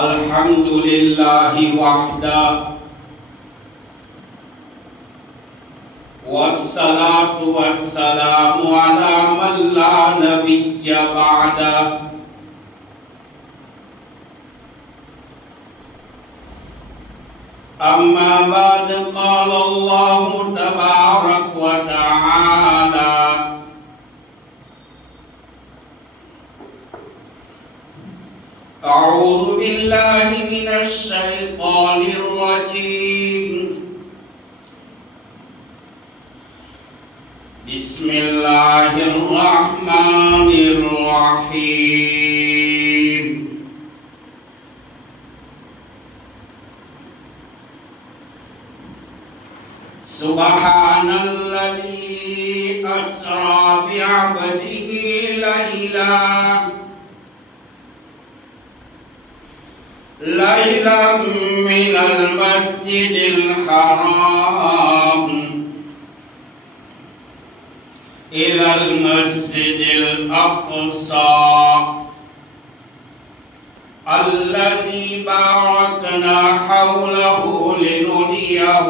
الحمد لله وحده والصلاة والسلام على من لا نبي بعده أما بعد قال الله تبارك وتعالى أعوذ بالله من الشيطان الرجيم بسم الله الرحمن الرحيم سبحان الذي أسرى بعبده ليلا من المسجد الحرام إلى المسجد الأقصى الذي باركنا حوله لنريه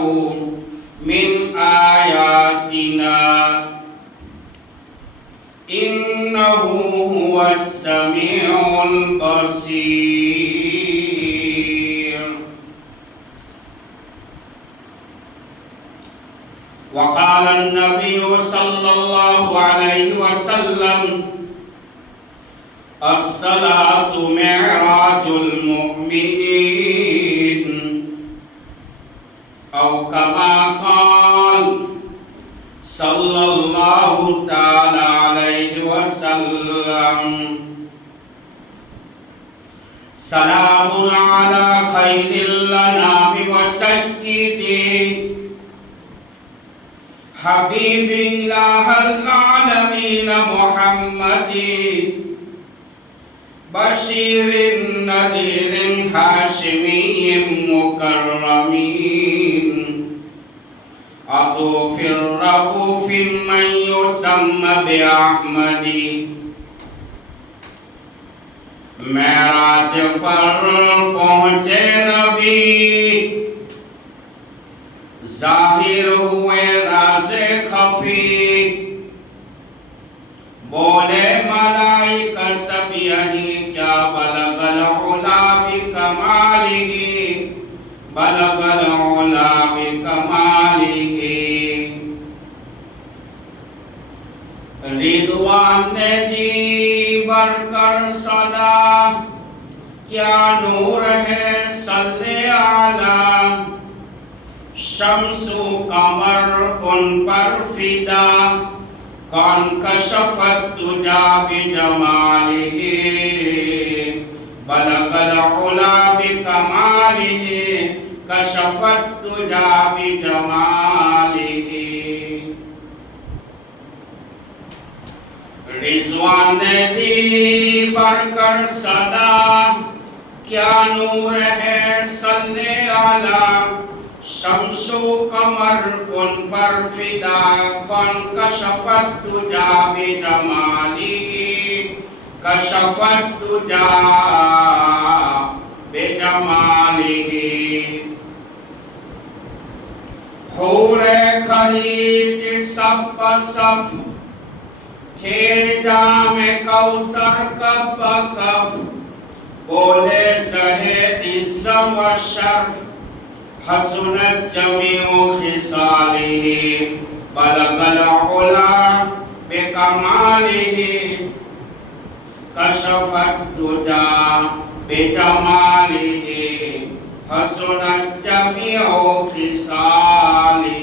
من آياتنا إنه هو السميع البصير. وقال النبي صلى الله عليه وسلم الصلاة معراج المؤمنين أو كما قال صلى الله تعالى عليه وسلم. سلام على خير الأنام وسيدي حبيبي إله العالمين محمد بشير نذير هاشمي مكرمين عطوف الرؤوف من يسمى بأحمد. معراج پر پہنچے نبی ظاہر ہوئے راز خفی بولے ملائکہ سب یہی کیا بلغ العلا بکمالہ بلغ العلا بکمالہ. رضوان نے دی بر کر صدا کیا نور ہے صلی علی شمس و قمر ان پر فدا کون کشفت دجا بجمالہ بلغ العلا بکمالہ کشفت دجا بجمالہ. رضوان نے دی بر کر صدا کیا نور ہے صلی علی شمس و قمر ان پر فدا کن کشفت دجا بجمالہ کشفت دجا بجمالہ. حور خرید سب صف تھے جام کوثر کب کف بولے صحت عزت و شرف حسنت جمیع خصالہ بلغ العلا بکمالہ کشفت دجا بجمالہ حسنت جمیع خصالہ.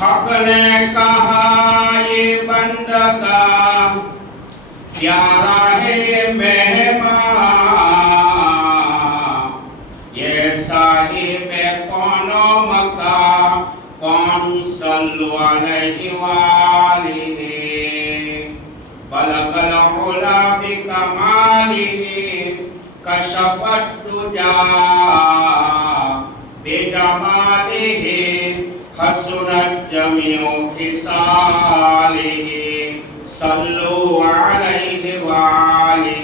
حق نے کہا یہ بندگاہ پیارا ہے یہ مہمان یہ صاحب کون و مقام کون صلو علیہ وآلہ بلغ العلا بکمالہ کشفت دجا بجمالہ حسنت جمیع خصالہ صلو علیہ وآلہ۔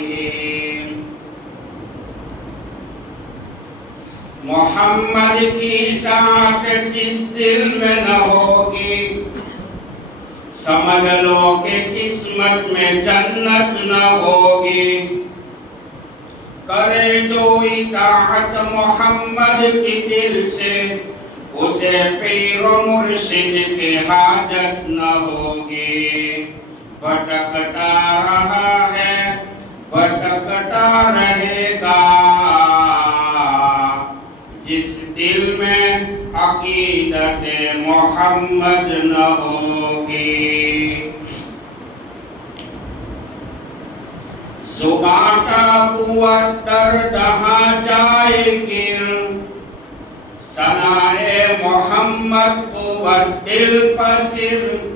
محمد کی اطاعت جس دل میں نہ ہوگی، سمجھ لو کہ قسمت میں جنت نہ ہوگی۔ کرے جو اطاعت محمد کی دل سے، اسے پیر و مرشد کی حاجت نہ ہوگی۔ بھٹکتا رہا ہے، بھٹکتا رہے گا، جس دل میں عقیدت محمد نہ ہوگی۔ زبان کا قوت در دہاں جائے گر، ثنائے محمد قوت دل پذیر۔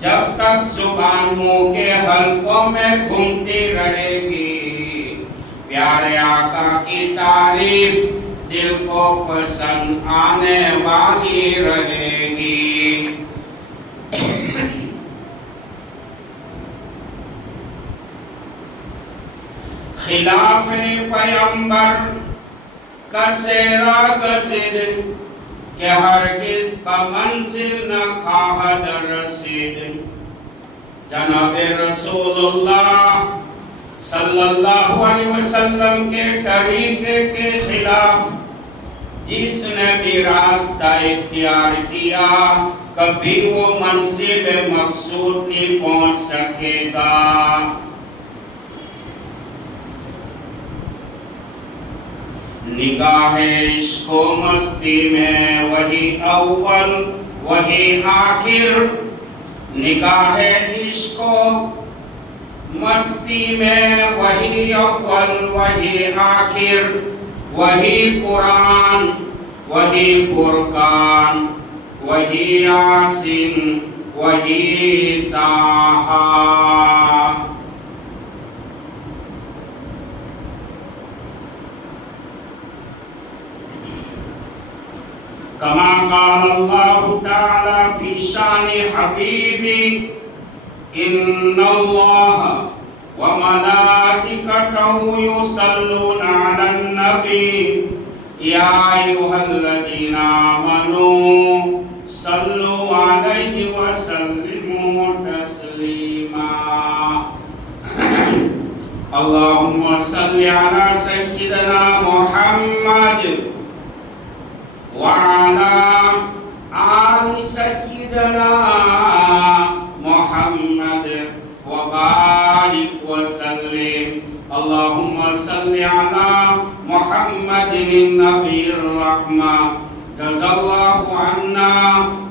جب تک زبان منہ کے حلقوں میں گھومتی رہے گی، پیارے آقا کی تعریف دل کو پسند آنے والی رہے گی۔ خلاف پیغمبر کا سیرا گزر، کہ ہرگز بمنزل نہ خواہد رسید۔ جناب رسول اللہ صلی اللہ علیہ وسلم کے طریقے کے خلاف جس نے بھی راستہ اختیار کیا، کبھی وہ منزل مقصود نہیں پہنچ سکے گا۔ نگاہ عشق و مستی میں وہی اول وہی آخر، نگاہ عشق و مستی میں وہی اول وہی آخر، وہی قرآن وہی فرقان وہی یاسین وہی طٰہٰ۔ کما قال اللہ تعالی فی شان حبیبی، ان اللہ وملائکتہ یصلون علی النبی، یا ایھا الذین آمنوا صلوا علیہ وسلموا تسلیما۔ اللہم صل علی سیدنا محمد وعلى آل سيدنا محمد وبارك وسلم۔ اللهم صل على محمد النبي الرحمة، جزا الله عنا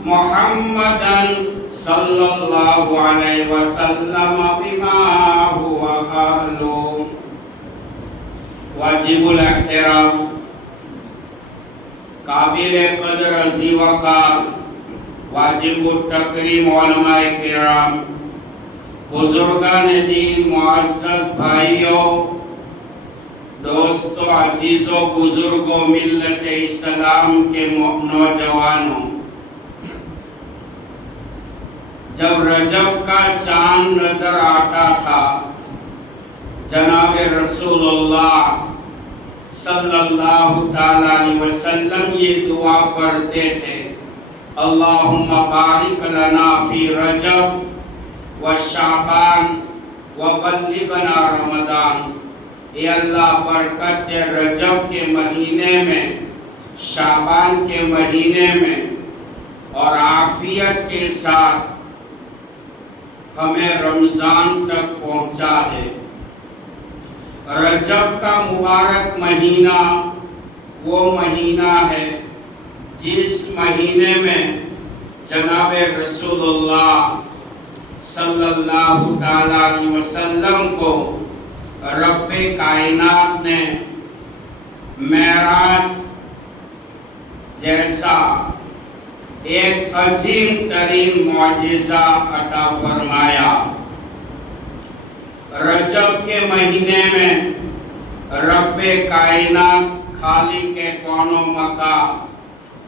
محمدا صلى الله عليه وسلم بما هو أهله۔ واجب الاحترام، قابل قدر عزی وقار، واجب التکریم علماء کرام، بزرگان دین، معزز بھائیوں، دوستوں، عزیزوں، بزرگوں، ملت اسلام کے نوجوانوں، جب رجب کا چاند نظر آتا تھا، جناب رسول اللہ صلی اللہ تعالیٰ علیہ وسلم یہ دعا پڑھتے تھے، اللہم بارک لنا فی رجب و شعبان و بلغنا رمضان۔ اے اللہ برکت دے رجب کے مہینے میں، شعبان کے مہینے میں، اور عافیت کے ساتھ ہمیں رمضان تک پہنچا دے۔ رجب کا مبارک مہینہ وہ مہینہ ہے جس مہینے میں جناب رسول اللہ صلی اللہ تعالیٰ علیہ وسلم کو رب کائنات نے معراج جیسا ایک عظیم ترین معجزہ عطا فرمایا۔ رجب کے مہینے میں رب کائنات، خالق کون و مکان،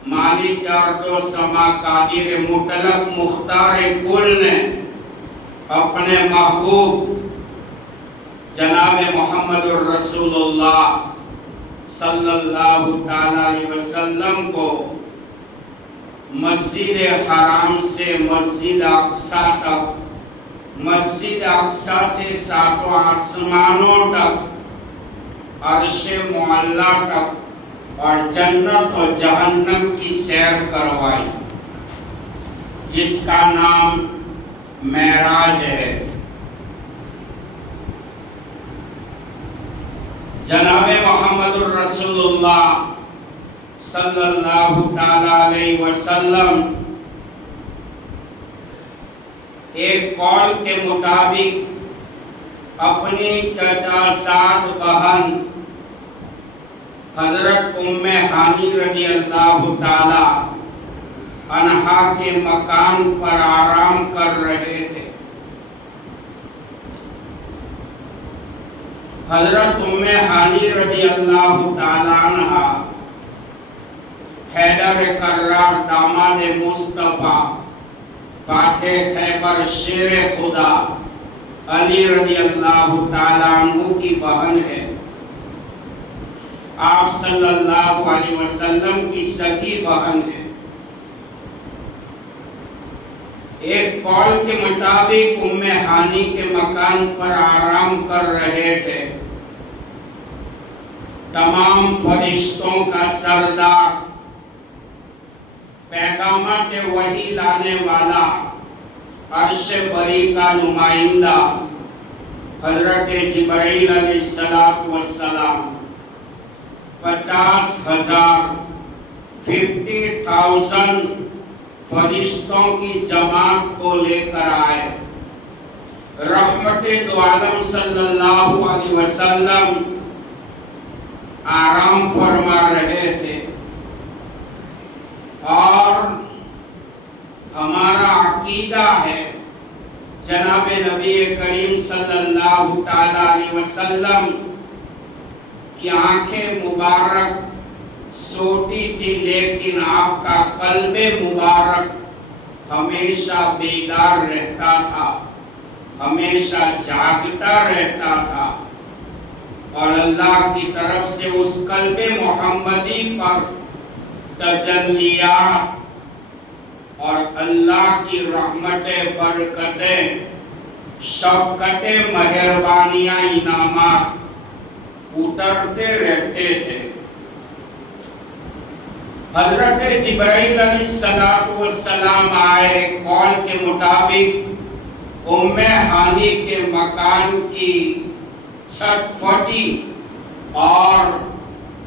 مالک ارض و سما، قادر مطلق، مختار کل نے اپنے محبوب جناب محمد الرسول اللہ صلی اللہ تعالی علیہ وسلم کو مسجد حرام سے مسجد اقصی تک، مسجد اقصی سے ساتوں آسمانوں تک، عرش معلیٰ تک اور جنت و جہنم کی سیر کروائی، جس کا نام معراج ہے۔ جناب محمد الرسول اللہ صلی اللہ تعالی علیہ وسلم ایک قول کے مطابق اپنی چچا سعد بہن حضرت ام ہانی رضی اللہ تعالی عنہا کے مکان پر آرام کر رہے تھے۔ حضرت ام ہانی رضی اللہ تعالی عنہا حیدر کرار داماد مصطفیٰ فاتح خیبر شیر خدا علی رضی اللہ تعالیٰ عنہ کی بہن ہے۔ آپ صلی اللہ علیہ وسلم کی سگی بہن ہے۔ ایک قول کے مطابق ام ہانی کے مکان پر آرام کر رہے تھے۔ تمام فرشتوں کا سردار، پیغامات وحی لانے والا، عرش بری کا نمائندہ حضرت جبرائیل علیہ السلام 50,000 50,000 فرشتوں کی جماعت کو لے کر آئے۔ رحمت دو عالم صلی اللہ علیہ وسلم آرام فرما رہے تھے، اور ہمارا عقیدہ ہے جناب نبی کریم صلی اللہ تعالی علیہ وسلم کی آنکھیں مبارک سوتی تھی، لیکن آپ کا قلب مبارک ہمیشہ بیدار رہتا تھا، ہمیشہ جاگتا رہتا تھا، اور اللہ کی طرف سے اس قلب محمدی پر تجلیات اور اللہ کی رحمتیں، برکتیں، شفقتیں، مہربانیاں، انعامات اترتے رہتے تھے۔ حضرت جبرائیل علیہ السلام آئے۔ قول کے مطابق ام ہانی کے مکان کی چھت پھٹی اور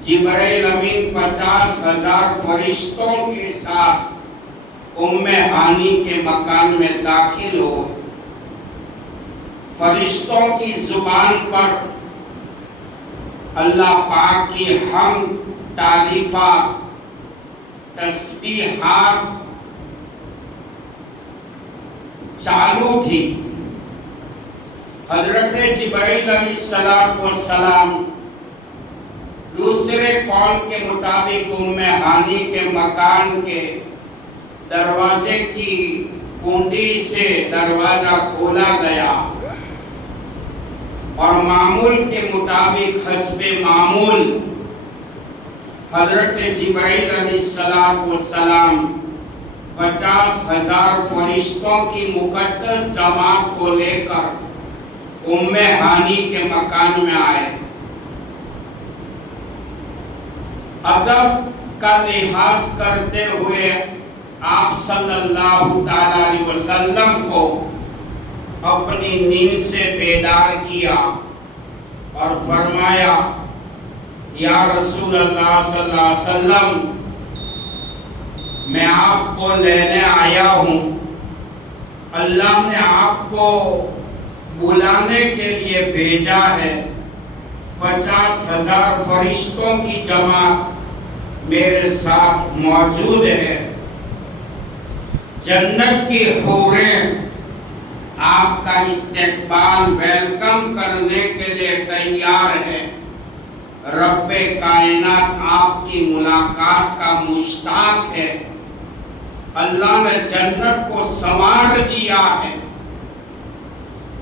جبرائیل امین 50,000 فرشتوں کے ساتھ ام ہانی کے مکان میں داخل ہو۔ فرشتوں کی زبان پر اللہ پاک کی حمد، تعریفات، تسبیحات چالو تھی۔ حضرت جبرائیل علیہ السلام دوسرے قول کے مطابق ام ہانی کے مکان کے دروازے کی کنڈی سے دروازہ کھولا گیا، اور معمول کے مطابق حسب معمول حضرت جبرائیل علیہ السلام 50,000 فرشتوں کی مقدس جماعت کو لے کر ام ہانی کے مکان میں آئے۔ ادب کا لحاظ کرتے ہوئے آپ صلی اللہ تعالی علیہ وسلم کو اپنی نیند سے بیدار کیا اور فرمایا، یا رسول اللہ صلی اللہ علیہ وسلم، میں آپ کو لینے آیا ہوں۔ اللہ نے آپ کو بلانے کے لیے بھیجا ہے۔ 50,000 فرشتوں کی جماعت میرے ساتھ موجود ہے۔ جنت کی حوریں آپ کا استقبال، ویلکم کرنے کے لیے تیار ہے۔ رب کائنات آپ کی ملاقات کا مشتاق ہے۔ اللہ نے جنت کو سنوار دیا ہے۔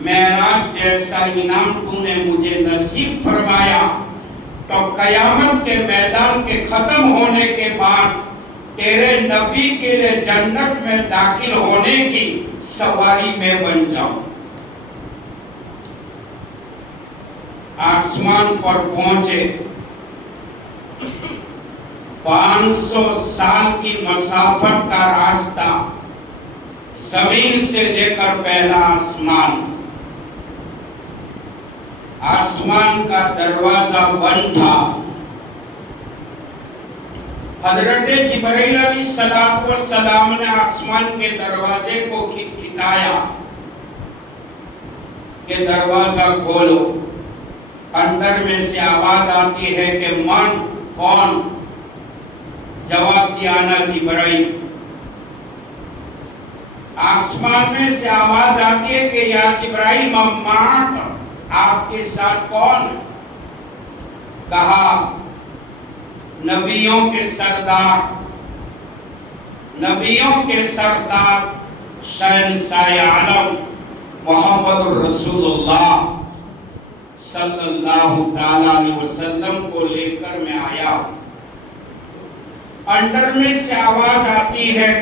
معراج جیسا انعام تو نے مجھے نصیب فرمایا تو قیامت کے میدان کے ختم ہونے کے بعد تیرے نبی کے لیے جنت میں داخل ہونے کی سواری میں بن جاؤں۔ آسمان پر پہنچے، 500 سال کی مسافت کا راستہ، زمین سے لے کر پہلا آسمان، آسمان کا دروازہ بند تھا۔ حضرت جبرائیل علیہ السلام نے آسمان کے دروازے کو کھٹکھٹایا کہ دروازہ کھولو۔ اندر میں سے آواز آتی ہے کہ من کون؟ جواب دیا نا جبرائیل۔ آسمان میں سے آواز آتی ہے کہ یا جبرائیل معاک، آپ کے ساتھ کون؟ کہا نبیوں کے سردار، نبیوں کے سردار شہنشاہ عالم محمد الرسول اللہ صلی اللہ تعالی علیہ وسلم کو لے کر میں آیا۔ اندر میں سے آواز آتی ہے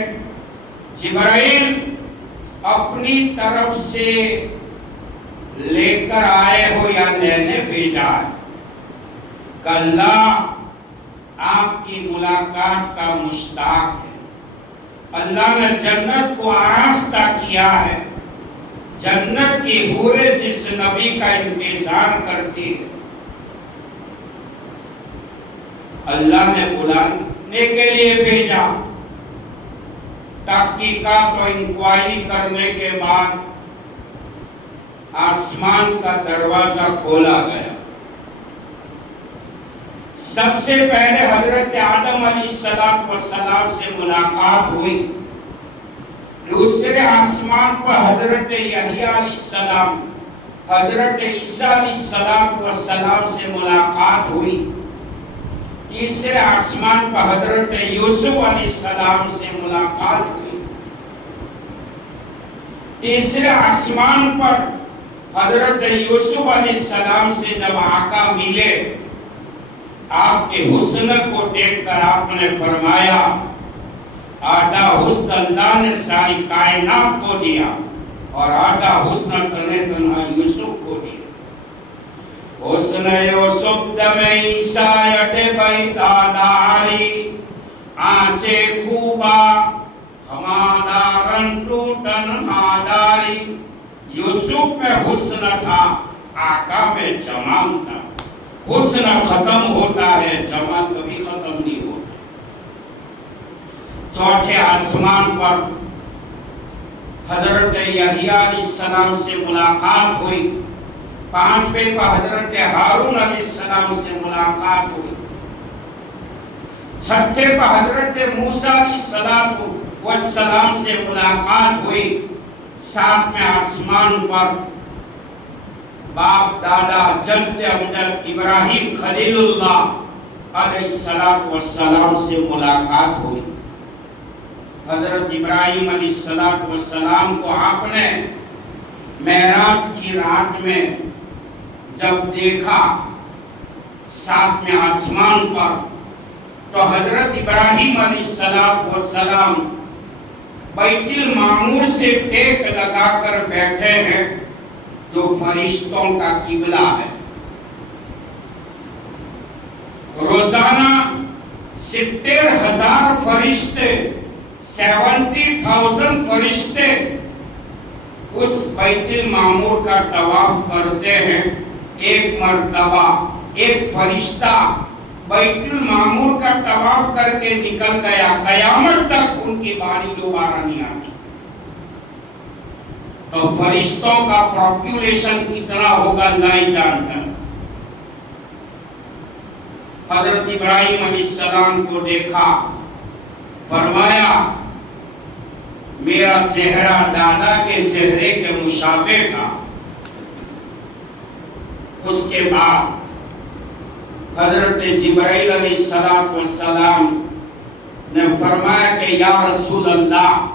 جبرائیل اپنی طرف سے لے کر آئے ہو یا لینے بھیجا ہے؟ کہ اللہ آپ کی ملاقات کا مشتاق ہے۔ اللہ نے جنت کو آراستہ کیا ہے، جنت کی حوریں جس نبی کا انتظار کرتی ہے، اللہ نے بلانے کے لیے بھیجا۔ تحقیقات و انکوائری کرنے کے بعد آسمان کا دروازہ کھولا گیا۔ سب سے پہلے حضرت آدم علیہ السلام سے ملاقات ہوئی۔ دوسرے آسمان پر حضرت یحییٰ علیہ السلام، حضرت عیسیٰ علیہ السلام سے ملاقات ہوئی۔ تیسرے آسمان پر حضرت یوسف علیہ السلام سے ملاقات ہوئی۔ تیسرے آسمان پر حضرت یوسف علیہ السلام سے جب آقا ملے، آپ کے حسن کو دیکھ کر آپ نے فرمایا آدھا حسن اللہ نے ساری کائنات کو دیا اور آدھا حسن تنہا یوسف کو دیا۔ حسن یوسف دم عیسیٰ یٹ بیدا داری، آنچے خوبا ہمارا رن ٹوٹن ہاداری۔ یوسف میں حسن تھا، آقا میں جمال تھا۔ حسن ختم ہوتا ہے، جمال کبھی ختم نہیں ہوتا۔ چوتھے آسمان پر حضرت یحییٰ علیہ السلام سے ملاقات ہوئی۔ پانچویں پر حضرت ہارون علیہ السلام سے ملاقات ہوئی۔ چھٹے پر حضرت موسیٰ علیہ السلام سے ملاقات ہوئی۔ ساتویں آسمان پر باپ دادا جد امجد ابراہیم خلیل اللہ علیہ السلام سے ملاقات ہوئی۔ حضرت ابراہیم علیہ السلام کو آپ نے معراج کی رات میں جب دیکھا ساتویں آسمان پر، تو حضرت ابراہیم علیہ السلام بیت المعمور سے ٹیک لگا کر بیٹھے ہیں جو فرشتوں کا قبلہ ہے۔ روزانہ 70,000 فرشتے، 70,000 فرشتے اس بیت المعمور کا طواف کرتے ہیں۔ ایک مرتبہ ایک فرشتہ بیت المعمور کا طواف کر کے نکل گیا، قیامت تک ان کی باری دوبارہ نہیں آتی۔ تو فرشتوں کا پاپولیشن کتنا ہوگا اللہ ہی جانتا ہے۔ حضرت ابراہیم علیہ السلام کو دیکھا، فرمایا میرا چہرہ دادا کے چہرے کے مشابہ تھا۔ اس کے بعد حضرت جبرائیل علیہ السلام نے فرمایا کہ یا رسول اللہ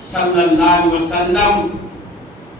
صلی اللہ علیہ وسلم،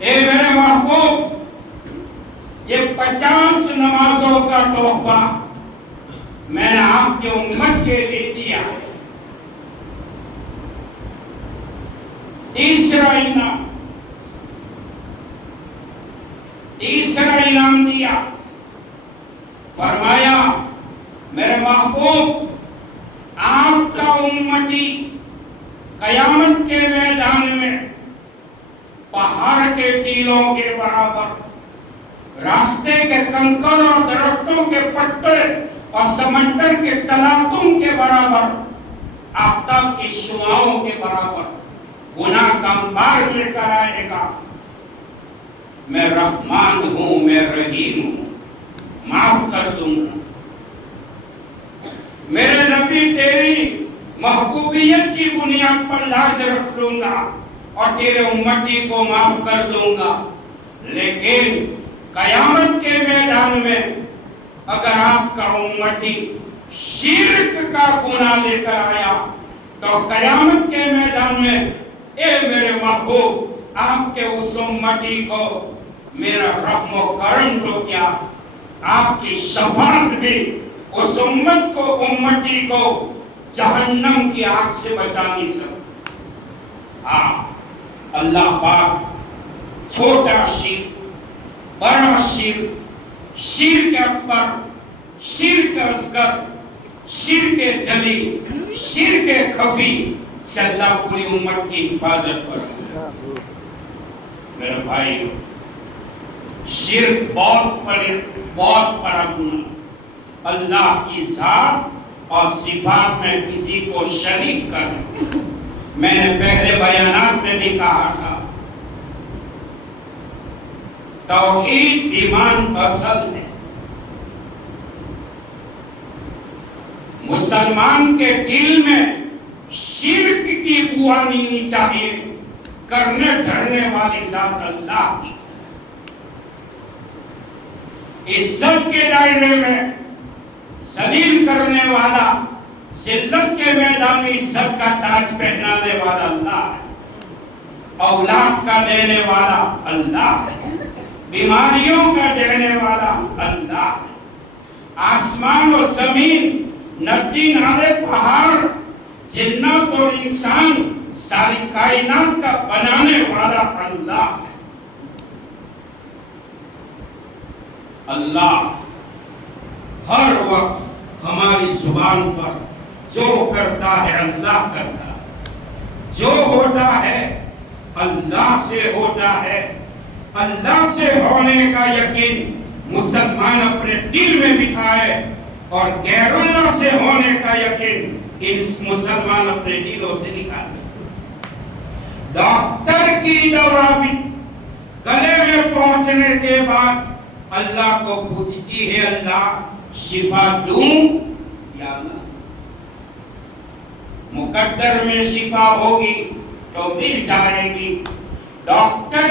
اے میرے محبوب، یہ 50 نمازوں کا تحفہ میں نے آپ کی امت کے لیے دیا ہے۔ تیسرا انعام دیا، فرمایا میرے محبوب، آپ کا امتی قیامت کے میدان میں پہاڑ کے ٹیلوں کے برابر، راستے کے کنکر اور درختوں کے پتے اور سمندر کے تلاطم کے برابر، آفتاب کی شعاؤں کے برابر گناہ کا انبار لے کر آئے گا۔ میں رحمان ہوں، میں رحیم ہوں، معاف کر دوں گا۔ میرے نبی تیری محبوبیت کی بنیاد پر لاج رکھ لوں گا اور تیرے امتی کو معاف کر دوں گا۔ لیکن قیامت کے میدان میں اگر آپ کا امتی شرک کا گناہ لے کر آیا تو قیامت کے میدان میں اے میرے محبوب، آپ کے اس امتی کو میرا رحم و کرم تو کیا، آپ کی شفاعت بھی اس امتی کو جہنم کی آگ سے بچا نہیں سکتا۔ اللہ پاک چھوٹا شرک، بڑا شرک، شرک اکبر، شرک اصغر، شرک جلی، شرک خفی سے اللہ پوری امت کی حفاظت فرمائے۔ میرے بھائیو، شرک بہت بڑا گناہ، اللہ کی ذات اور صفات میں کسی کو شریک کرنا۔ میں نے پہلے بیانات میں بھی کہا تھا، توحید ایمان اصل ہے۔ مسلمان کے دل میں شرک کی بو نہیں چاہیے، کرنے دھرنے والی ذات اللہ کی، عزت کے دائرے میں ذلیل کرنے والا، ذلت کے میدان میں عزت کا تاج پہنانے والا اللہ ہے، اولاد کا دینے والا اللہ ہے، بیماریوں کا دینے والا اللہ ہے، آسمان و زمین، ندی نالے پہاڑ، جنات اور انسان، ساری کائنات کا بنانے والا اللہ ہے۔ اللہ ہر وقت ہماری زبان پر جو کرتا ہے اللہ کرتا ہے، جو ہوتا ہے اللہ سے ہوتا ہے۔ اللہ سے ہونے کا یقین مسلمان اپنے دل میں بٹھائے اور غیر اللہ سے ہونے کا یقین مسلمان اپنے دلوں سے نکالے۔ ڈاکٹر کی دوا بھی گلے میں پہنچنے کے بعد اللہ کو پوچھتی ہے، اللہ شفا دوں یا نہ دوں؟ مقدر میں شفا ہوگی تو مل جائے گی۔ ڈاکٹر